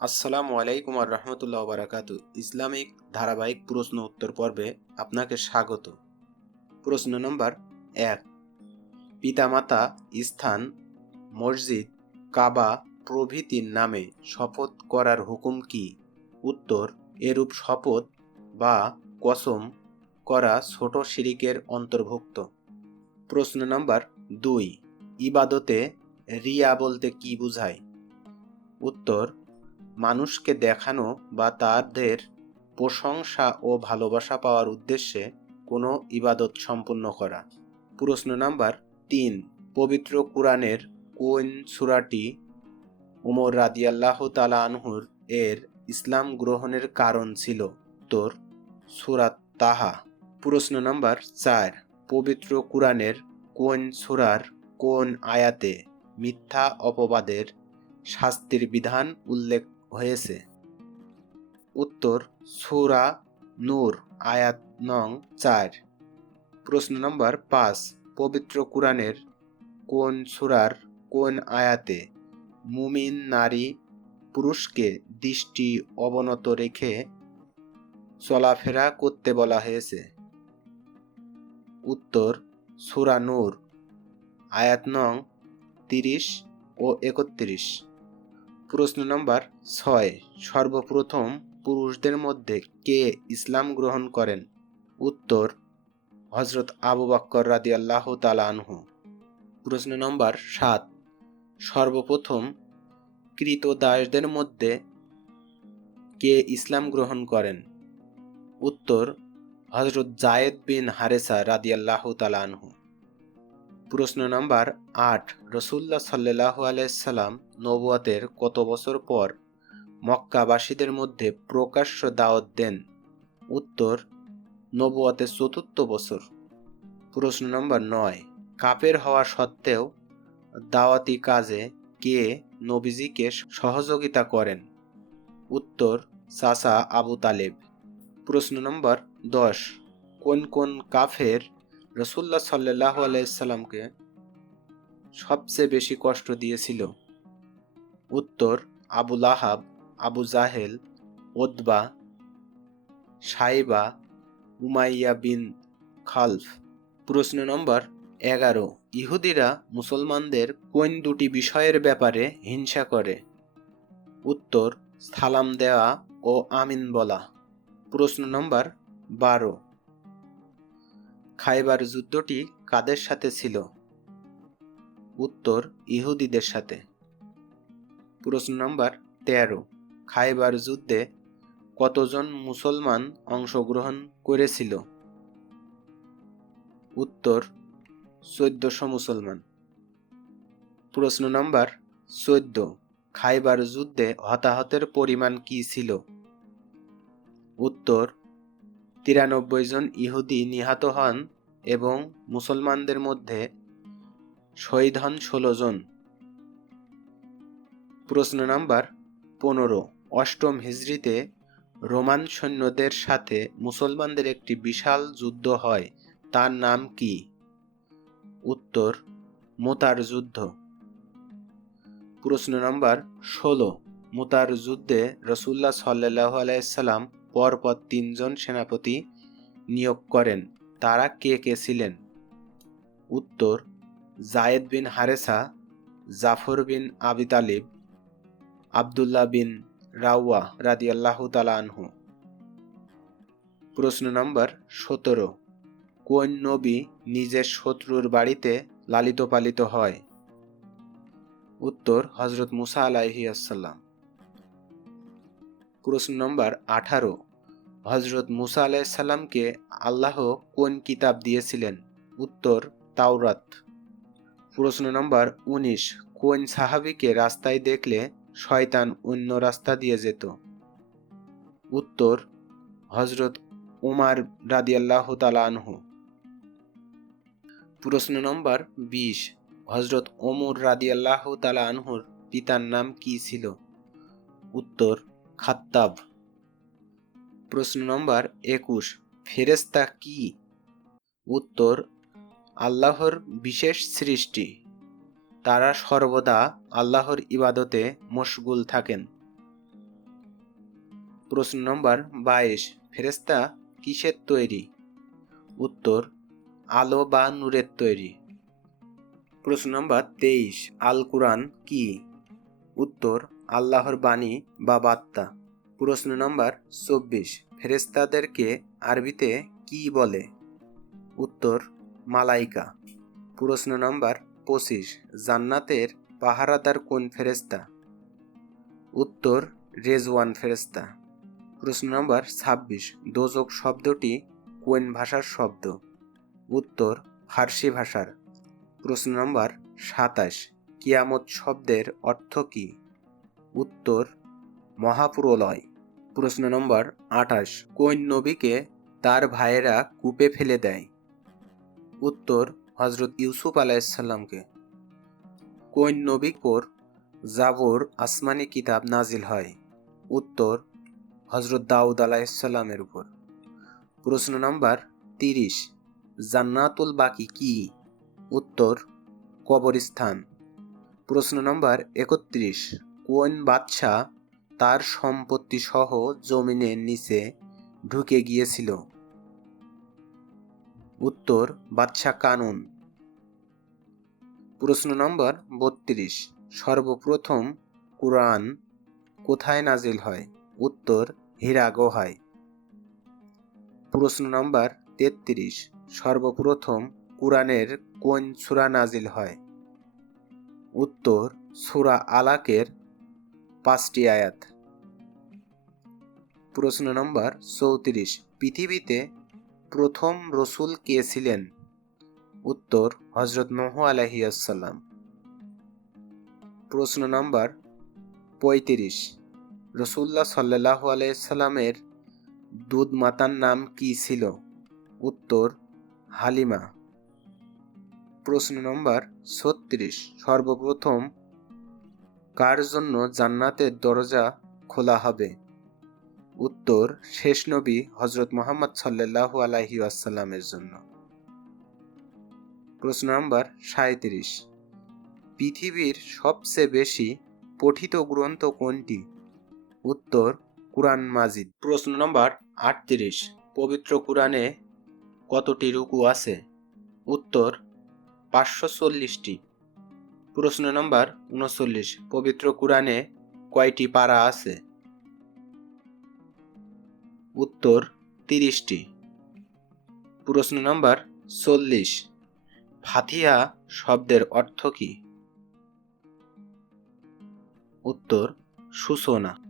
আসসালামু আলাইকুম আর রহমতুল্লাহ বারাকাতু। ইসলামিক ধারাবাহিক প্রশ্ন উত্তর পর্বে আপনাকে স্বাগত। প্রশ্ন নম্বর ১। পিতামাতা, স্থান, মসজিদ, কাবা প্রভৃতির নামে শপথ করার হুকুম কি? উত্তর: এরূপ শপথ বা কসম করা ছোট শিরিকের অন্তর্ভুক্ত। প্রশ্ন নম্বর ২। ইবাদতে রিয়া বলতে কি বোঝায়? উত্তর: মানুষকে দেখানো বা তাদের প্রশংসা ও ভালোবাসা পাওয়ার উদ্দেশ্যে কোনো ইবাদত সম্পন্ন করা। প্রশ্ন নাম্বার ৩। পবিত্র কুরআনের কোন সূরাটি উমর রাদিয়াল্লাহু তাআলা আনহুর এর ইসলাম গ্রহণের কারণ ছিল? উত্তর: সূরা তাহা। প্রশ্ন নাম্বার ৪। পবিত্র কুরআনের কোন সূরার কোন আয়াতে মিথ্যা অপবাদের শাস্তির বিধান উল্লেখ হয়েছে? উত্তর: সূরা নূর আয়াত নং ৪। প্রশ্ন নম্বর ৫। পবিত্র কুরআনের কোন সূরার কোন আয়াতে মুমিন নারী পুরুষকে দৃষ্টি অবনত রেখে চলাফেরা করতে বলা হয়েছে? উত্তর: সূরা নূর আয়াত নং ৩০ ও ৩১। প্রশ্ন নম্বর ৬। সর্বপ্রথম পুরুষদের মধ্যে কে ইসলাম গ্রহণ করেন? উত্তর: হযরত আবু বকর রাদিয়াল্লাহু তাআলা আনহু। প্রশ্ন নম্বর ৭। সর্বপ্রথম ক্রীতদাসদের মধ্যে কে ইসলাম গ্রহণ করেন? উত্তর: হযরত যায়েদ বিন হারেসা রাদিয়াল্লাহু তাআলা আনহু। প্রশ্ন নম্বর ৮। রাসূলুল্লাহ সাল্লাল্লাহু আলাইহি সাল্লাম নবুয়তের কত বছর পর মক্কাবাসীদের মধ্যে প্রকাশ্য দাওয়াত দেন? উত্তর: নবুয়তের ৪র্থ বছর। প্রশ্ন নম্বর ৯। কাফের হওয়া সত্ত্বেও দাওয়াতি কাজে কে নবীজিকে সহযোগিতা করেন? উত্তর: চাচা আবু তালেব। প্রশ্ন নম্বর ১০। কোন কোন কাফের রাসূলুল্লাহ সাল্লাল্লাহু আলাইহি সাল্লামকে সবচেয়ে বেশি কষ্ট দিয়েছিল? উত্তর: আবু লাহাব, আবু জাহেল, উতবা, সাইবা, উমাইয়া বিন খালফ। প্রশ্ন নম্বর ১১। ইহুদিরা মুসলমানদের কোন দুটি বিষয়ের ব্যাপারে হিংসা করে? উত্তর: সালাম দেওয়া ও আমিন বলা। প্রশ্ন নম্বর ১২। খায়বার যুদ্ধটি কাদের সাথে ছিল? উত্তর: ইহুদিদের সাথে। প্রশ্ন নম্বর ১৩। খায়বার যুদ্ধে কতজন মুসলমান অংশগ্রহণ করেছিল? উত্তর: ১৪০০ মুসলমান। প্রশ্ন নম্বর ১৪। খায়বার যুদ্ধে হতাহতের পরিমাণ কি ছিল? উত্তর: ৯৩ জন ইহুদি নিহত হন এবং মুসলমানদের মধ্যে শহীদ হন ১৬ জন। প্রশ্ন নম্বর ১৫। অষ্টম হিজরিতে রোমান সৈন্যদের সাথে মুসলমানদের একটি বিশাল যুদ্ধ হয়, তার নাম কি? উত্তর: মুতার যুদ্ধ। প্রশ্ন নম্বর ১৬। মুতার যুদ্ধে রাসূলুল্লাহ সাল্লাল্লাহু আলাইহি সাল্লাম পরপর ৩ জন সেনাপতি নিয়োগ করেন, তারা কে কে ছিলেন? উত্তর: যায়েদ বিন হারেসা, জাফর বিন আবি তালিব, আব্দুল্লাহ বিন রাওয়া রাদিয়াল্লাহু তাআলা আনহু। প্রশ্ন নম্বর ১৭। কোন নবী নিজের শত্রুর বাড়িতে লালিত পালিত হয়? উত্তর: হযরত মুসা আলাইহিস সালাম। প্রশ্ন নম্বর ১৮। হযরত মুসা আলাইহিস সালামকে আল্লাহ কোন কিতাব দিয়েছিলেন? উত্তর: তাওরাত। প্রশ্ন নম্বর ১৯। কোন সাহাবীকে রাস্তায় দেখলে শয়তান অন্য রাস্তা দিয়ে যেত? উত্তর: হযরত উমার রাদিয়াল্লাহু তাআলা আনহু। প্রশ্ন নম্বর ২০। হযরত ওমর রাদিয়াল্লাহু তাআলা আনহুর পিতার নাম কি ছিল? উত্তর: খাত্তাব। প্রশ্ন নম্বর ২১। ফেরেশতা কি? উত্তর: আল্লাহর বিশেষ সৃষ্টি, তারা সর্বদা আল্লাহর ইবাদতে মশগুল থাকেন। প্রশ্ন নম্বর 22, ফেরেশতা কিসের তৈরি? উত্তর, আলো বা নূরের তৈরি। প্রশ্ন নম্বর 23, আল কুরআন কি? উত্তর, আল্লাহর বাণী বা বার্তা। প্রশ্ন নম্বর 24, ফেরেশতাদেরকে আরবিতে কি বলে? উত্তর, মালাইকা। প্রশ্ন নম্বর 25, জান্নাতের পাহারাদার কোন ফেরেশতা? উত্তর, রেজওয়ান ফেরেশতা। প্রশ্ন নম্বর 26, দোজখ শব্দটি কোন ভাষার শব্দ? উত্তর, ফার্সি ভাষার। প্রশ্ন নম্বর 27, কিয়ামত শব্দের অর্থ কি? উত্তর, মহাপ্রলয়। প্রশ্ন নম্বর 28, কোন নবীকে তার ভাইয়েরা কূপে ফেলে দেয়? উত্তর, হযরত ইউসুফ আলাইহিসসালামকে। কোন নবীর উপর জাবর আসমানি কিতাব নাজিল হয়? উত্তর, হযরত দাউদ আলাইহিসসালামের উপর। প্রশ্ন নম্বর 30, জান্নাতুল বাকি কি? উত্তর, কবরস্থান। প্রশ্ন নম্বর 31, কোন বাদশাহ তার সম্পত্তি সহ জমিনের নিচে ঢুকে গিয়েছিল? উত্তর, বাদশাহ কানুন। প্রশ্ন নম্বর 32, সর্বপ্রথম কুরআন কোথায় নাজিল হয়? উত্তর, হীরা গুহায়। প্রশ্ন নম্বর 33, সর্বপ্রথম কুরআনের কোন সূরা নাজিল হয়? উত্তর, সূরা আলাকের 5টি আয়াত। প্রশ্ন নম্বর 34, পৃথিবীতে প্রথম রসূল কে ছিলেন? উত্তর, হযরত নূহ আলাইহিসসালাম। প্রশ্ন নম্বর 35, রাসূলুল্লাহ সাল্লাল্লাহু আলাইহি সাল্লামের দুধ মাতার নাম কি ছিল? উত্তর, হালিমা। প্রশ্ন নম্বর 36, সর্বপ্রথম কার জন্য জান্নাতের দরজা খোলা হবে? উত্তর, শেষ নবী হযরত মুহাম্মদ সাল্লাল্লাহু আলাইহি ওয়াসাল্লামের জন্য। প্রশ্ন নম্বর 37, পৃথিবীর সবচেয়ে বেশি পঠিত গ্রন্থ কোনটি? উত্তর, কুরআন মাজিদ। প্রশ্ন নম্বর 38, পবিত্র কুরআনে কতটি রুকু আছে? উত্তর, 540টি। প্রশ্ন নম্বর 39, পবিত্র কুরআনে কয়টি পারা আছে? উত্তর, 30টি। প্রশ্ন নম্বর 40, ফাতিহা শব্দের অর্থ কি? উত্তর, সূচনা।